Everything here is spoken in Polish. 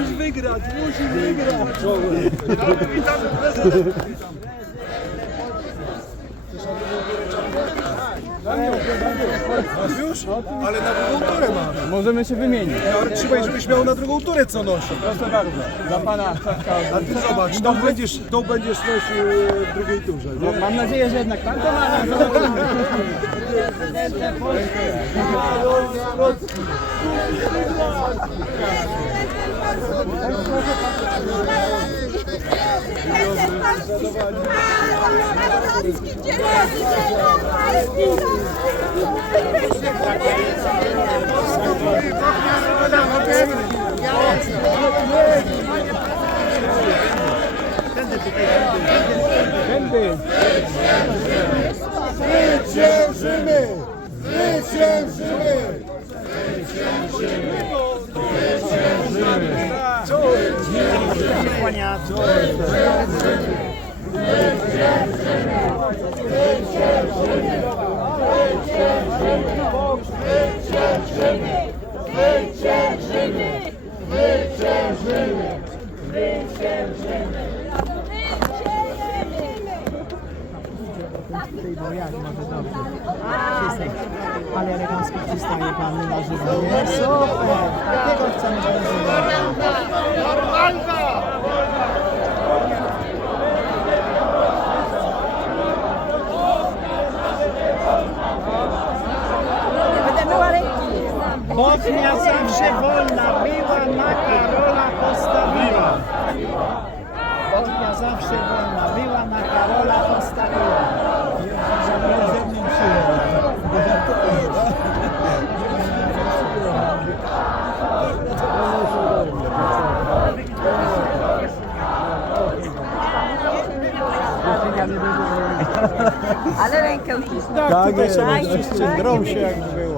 Musisz wygrać, musisz wygrać. Witamy prezydent. Już? Ale na turę masz. Możemy się wymienić. No, trzymaj, żebyś miał na drugą turę co nosi. Proszę bardzo. Dla pana czapka. A ty zobacz, tą będziesz, tą będziesz nosił e, w drugiej turze, nie? Mam nadzieję, że jednak pan to ma. Będy. Zwyciężymy! Zwyciężymy! Ale elegancko przystaje pan na żywo. Nie? Super! Takiego chcemy na żywo. Bochnia zawsze wolna była, na Karola postawiła. Bochnia zawsze wolna była, na Karola postawiła. Ale rękę ucisnę. Tak, jeszcze oczywiście drą się jak było.